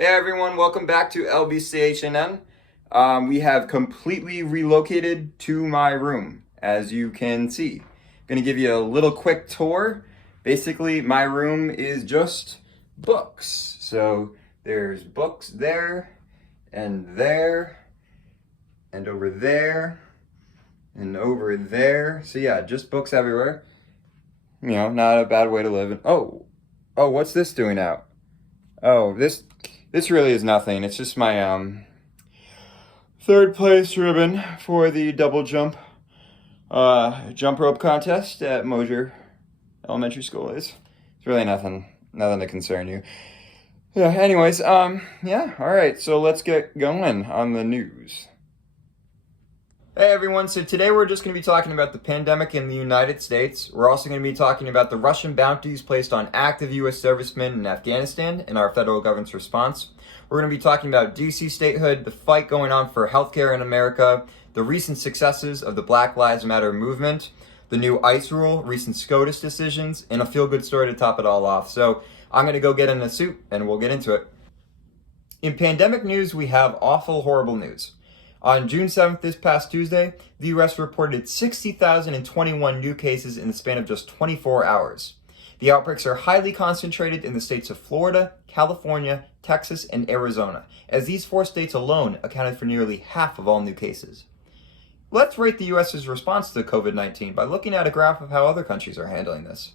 Hey everyone, welcome back to LBCHNN. We have completely relocated to my room, as you can see. I'm gonna give you a little quick tour. Basically, my room is just books. So there's books there, and over there, and over there. So yeah, just books everywhere. You know, not a bad way to live. Oh, what's this doing out? Oh, this really is nothing. It's just my third place ribbon for the double jump rope contest at Mosier Elementary School. It's really nothing to concern you. Yeah, anyways, yeah, all right. So let's get going on the news. Hey everyone, so today we're just going to be talking about the pandemic in the United States. We're also going to be talking about the Russian bounties placed on active U.S. servicemen in Afghanistan and our federal government's response. We're going to be talking about DC statehood, the fight going on for healthcare in America, the recent successes of the Black Lives Matter movement, the new ICE rule, recent SCOTUS decisions, and a feel-good story to top it all off. So I'm going to go get in a suit and we'll get into it. In pandemic news, we have awful, horrible news. On June 7th, this past Tuesday, the U.S. reported 60,021 new cases in the span of just 24 hours. The outbreaks are highly concentrated in the states of Florida, California, Texas, and Arizona, as these four states alone accounted for nearly half of all new cases. Let's rate the U.S.'s response to COVID-19 by looking at a graph of how other countries are handling this.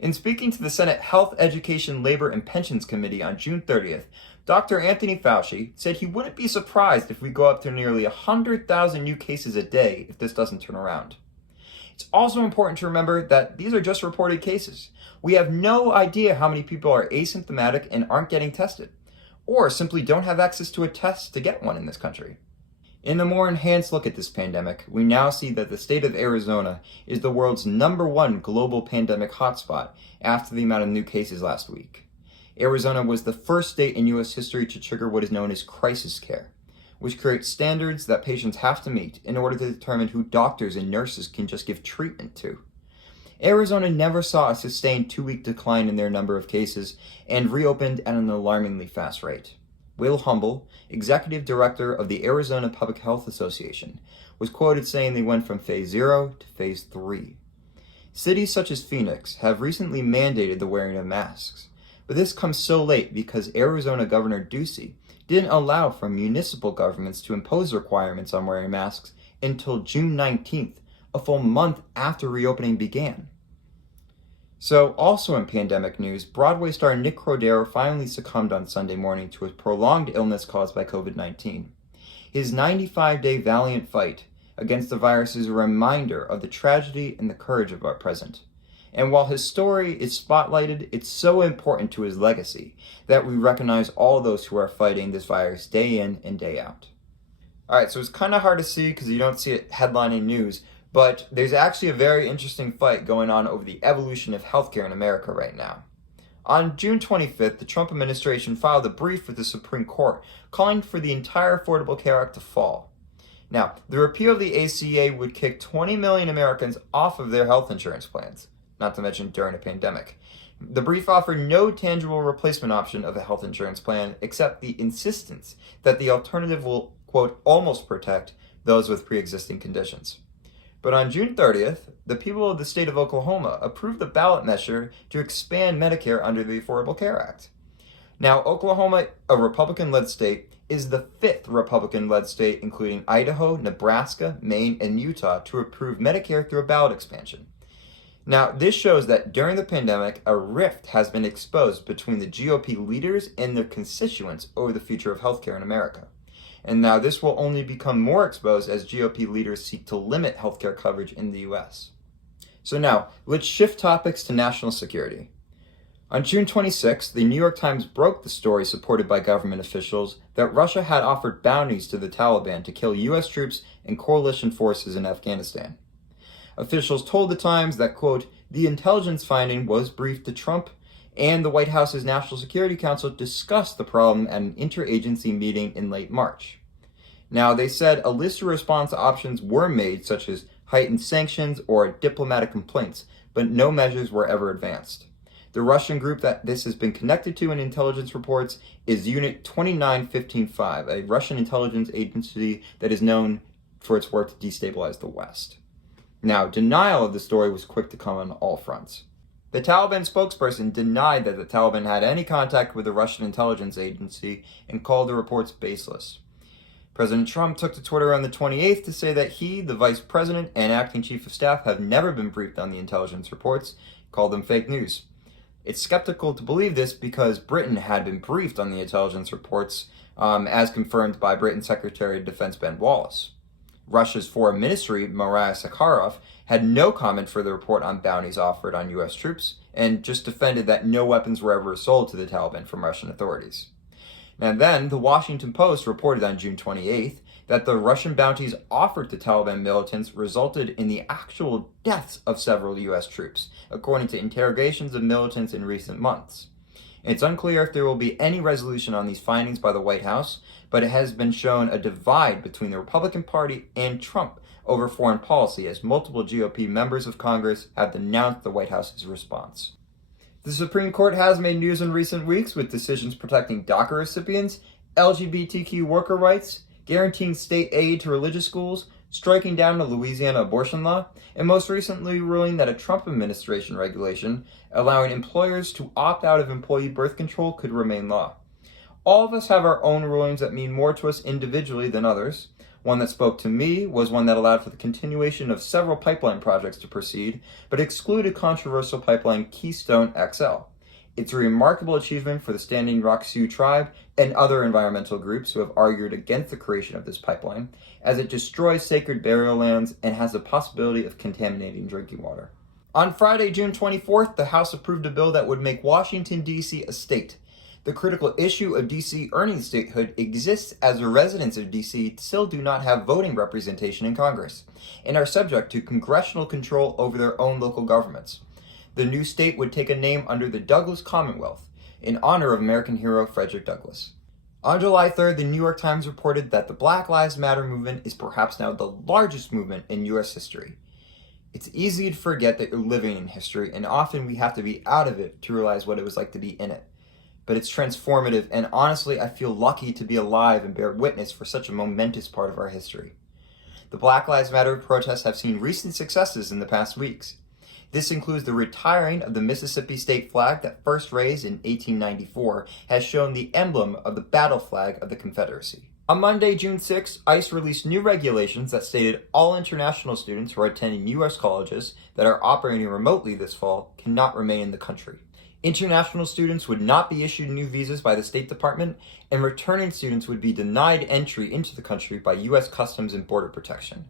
In speaking to the Senate Health, Education, Labor, and Pensions Committee on June 30th, Dr. Anthony Fauci said he wouldn't be surprised if we go up to nearly 100,000 new cases a day if this doesn't turn around. It's also important to remember that these are just reported cases. We have no idea how many people are asymptomatic and aren't getting tested, or simply don't have access to a test to get one in this country. In a more enhanced look at this pandemic, we now see that the state of Arizona is the world's #1 global pandemic hotspot after the amount of new cases last week. Arizona was the first state in U.S. history to trigger what is known as crisis care, which creates standards that patients have to meet in order to determine who doctors and nurses can just give treatment to. Arizona never saw a sustained 2-week decline in their number of cases and reopened at an alarmingly fast rate. Will Humble, executive director of the Arizona Public Health Association, was quoted saying they went from phase 0 to phase 3. Cities such as Phoenix have recently mandated the wearing of masks, but this comes so late because Arizona Governor Ducey didn't allow for municipal governments to impose requirements on wearing masks until June 19th, a full month after reopening began. So, also in pandemic news, Broadway star Nick Crodero finally succumbed on Sunday morning to a prolonged illness caused by COVID-19. His 95-day valiant fight against the virus is a reminder of the tragedy and the courage of our present. And while his story is spotlighted, it's so important to his legacy that we recognize all those who are fighting this virus day in and day out. Alright, so it's kind of hard to see because you don't see it headlining news, but there's actually a very interesting fight going on over the evolution of healthcare in America right now. On June 25th, the Trump administration filed a brief with the Supreme Court calling for the entire Affordable Care Act to fall. Now, the repeal of the ACA would kick 20 million Americans off of their health insurance plans, not to mention during a pandemic. The brief offered no tangible replacement option of a health insurance plan except the insistence that the alternative will, quote, almost protect those with pre-existing conditions. But on June 30th, the people of the state of Oklahoma approved the ballot measure to expand Medicare under the Affordable Care Act. Now, Oklahoma, a Republican-led state, is the 5th Republican-led state, including Idaho, Nebraska, Maine, and Utah, to approve Medicare through a ballot expansion. Now, this shows that during the pandemic, a rift has been exposed between the GOP leaders and their constituents over the future of healthcare in America. And now this will only become more exposed as GOP leaders seek to limit healthcare coverage in the U.S. So now, let's shift topics to national security. On June 26th, the New York Times broke the story supported by government officials that Russia had offered bounties to the Taliban to kill U.S. troops and coalition forces in Afghanistan. Officials told the Times that, quote, the intelligence finding was briefed to Trump, and the White House's National Security Council discussed the problem at an interagency meeting in late March. Now, they said a list of response options were made, such as heightened sanctions or diplomatic complaints, but no measures were ever advanced. The Russian group that this has been connected to in intelligence reports is Unit 29155, a Russian intelligence agency that is known for its work to destabilize the West. Now, denial of the story was quick to come on all fronts. The Taliban spokesperson denied that the Taliban had any contact with the Russian intelligence agency and called the reports baseless. President Trump took to Twitter on the 28th to say that he, the vice president, and acting chief of staff have never been briefed on the intelligence reports, called them fake news. It's skeptical to believe this because Britain had been briefed on the intelligence reports, as confirmed by Britain's Secretary of Defense Ben Wallace. Russia's Foreign Ministry, Maria Zakharov, had no comment for the report on bounties offered on U.S. troops, and just defended that no weapons were ever sold to the Taliban from Russian authorities. And then, the Washington Post reported on June 28th that the Russian bounties offered to Taliban militants resulted in the actual deaths of several U.S. troops, according to interrogations of militants in recent months. It's unclear if there will be any resolution on these findings by the White House, but it has been shown a divide between the Republican Party and Trump over foreign policy, as multiple GOP members of Congress have denounced the White House's response. The Supreme Court has made news in recent weeks with decisions protecting DACA recipients, LGBTQ worker rights, guaranteeing state aid to religious schools, striking down the Louisiana abortion law, and most recently ruling that a Trump administration regulation allowing employers to opt out of employee birth control could remain law. All of us have our own rulings that mean more to us individually than others. One that spoke to me was one that allowed for the continuation of several pipeline projects to proceed, but excluded controversial pipeline Keystone XL. It's a remarkable achievement for the Standing Rock Sioux tribe and other environmental groups who have argued against the creation of this pipeline, as it destroys sacred burial lands and has the possibility of contaminating drinking water. On Friday, June 24th, the House approved a bill that would make Washington, D.C. a state. The critical issue of D.C. earning statehood exists as the residents of D.C. still do not have voting representation in Congress and are subject to congressional control over their own local governments. The new state would take a name under the Douglas Commonwealth, in honor of American hero Frederick Douglass. On July 3rd, the New York Times reported that the Black Lives Matter movement is perhaps now the largest movement in U.S. history. It's easy to forget that you're living in history, and often we have to be out of it to realize what it was like to be in it. But it's transformative, and honestly, I feel lucky to be alive and bear witness for such a momentous part of our history. The Black Lives Matter protests have seen recent successes in the past weeks. This includes the retiring of the Mississippi state flag that first raised in 1894 has shown the emblem of the battle flag of the Confederacy. On Monday, June 6, ICE released new regulations that stated all international students who are attending U.S. colleges that are operating remotely this fall cannot remain in the country. International students would not be issued new visas by the State Department, and returning students would be denied entry into the country by U.S. Customs and Border Protection.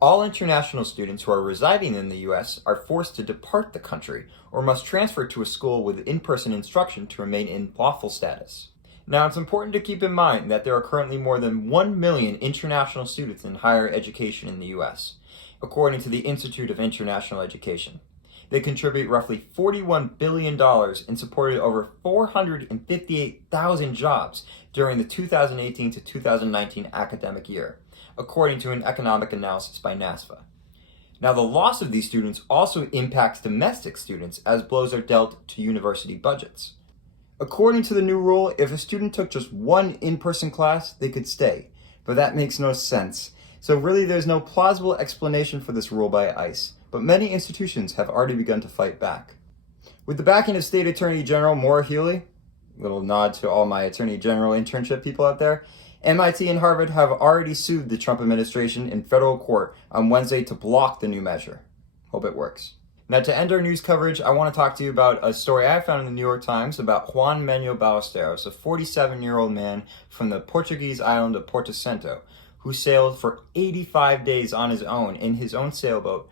All international students who are residing in the U.S. are forced to depart the country or must transfer to a school with in-person instruction to remain in lawful status. Now, it's important to keep in mind that there are currently more than 1 million international students in higher education in the U.S., according to the Institute of International Education. They contribute roughly $41 billion and supported over 458,000 jobs during the 2018 to 2019 academic year, according to an economic analysis by NASFA. Now, the loss of these students also impacts domestic students as blows are dealt to university budgets. According to the new rule, if a student took just one in-person class, they could stay, but that makes no sense. So really, there's no plausible explanation for this rule by ICE, but many institutions have already begun to fight back. With the backing of State Attorney General Maura Healey, little nod to all my Attorney General internship people out there, MIT and Harvard have already sued the Trump administration in federal court on Wednesday to block the new measure. Hope it works. Now, to end our news coverage, I want to talk to you about a story I found in the New York Times about Juan Manuel Ballesteros, a 47-year-old man from the Portuguese island of Porto Santo, who sailed for 85 days on his own in his own sailboat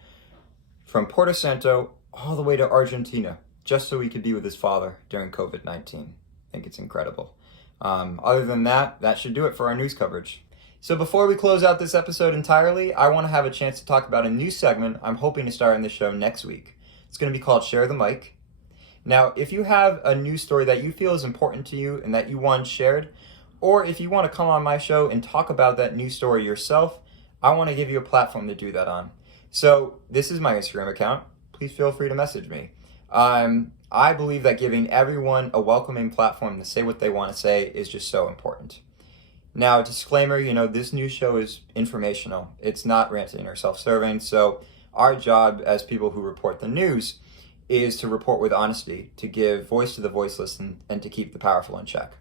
from Porto Santo all the way to Argentina, just so he could be with his father during COVID-19. I think it's incredible. Other than that, that should do it for our news coverage. So before we close out this episode entirely, I want to have a chance to talk about a new segment I'm hoping to start in the show next week. It's going to be called Share the Mic. Now, if you have a news story that you feel is important to you and that you want shared, or if you want to come on my show and talk about that news story yourself, I want to give you a platform to do that on. So this is my Instagram account. please feel free to message me. I believe that giving everyone a welcoming platform to say what they want to say is just so important. Now, disclaimer, this news show is informational. It's not ranting or self-serving, so our job as people who report the news is to report with honesty, to give voice to the voiceless, and to keep the powerful in check.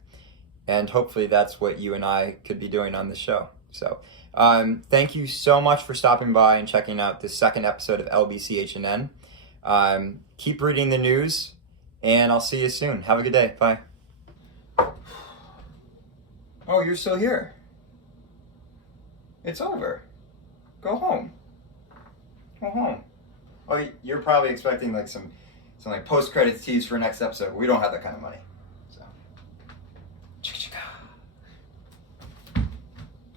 And hopefully that's what you and I could be doing on this show. So thank you so much for stopping by and checking out this second episode of LBCHNN. Keep reading the news, and I'll see you soon. Have a good day. Bye. Oh, you're still here. It's over. Go home. Go home. Oh, you're probably expecting like some like post-credits tease for next episode. We don't have that kind of money.